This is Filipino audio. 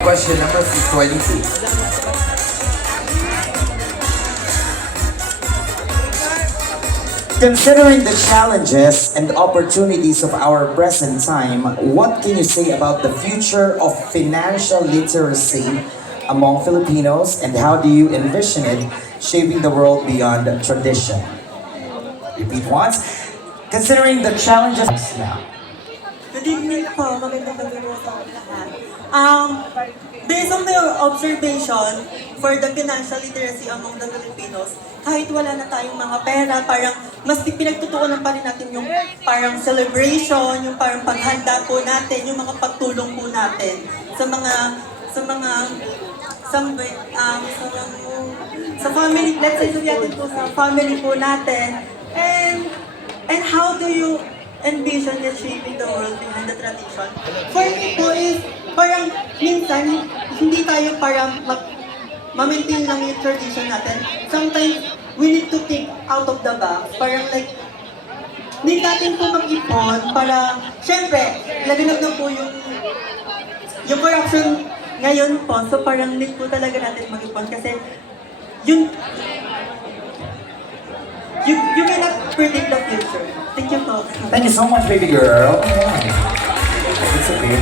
Question number 22. Considering the challenges and opportunities of our present time, what can you say about the future of financial literacy among Filipinos, and how do you envision it shaping the world beyond tradition? Repeat once. Considering the challenges now. Good evening po, magandang gabi po sa lahat. Based on my observation for the financial literacy among the Filipinos, kahit wala na tayong mga pera, parang mas pinagtutuunan pa rin natin yung parang celebration, yung parang paghanda po natin, yung mga pagtulong po natin sa family, let's say sabihin po sa family po natin. And how do you envision it shaping the world behind the tradition? For me po is, parang minsan, hindi tayo parang ma-maintain lang yung tradition natin. Sometimes, we need to think out of the box. Parang like, need natin po mag-ipon para, syempre, laganap na po yung corruption ngayon po. So parang need po talaga natin mag-ipon kasi you cannot predict the future. Thank you po. Thank you so much, baby girl. It's okay.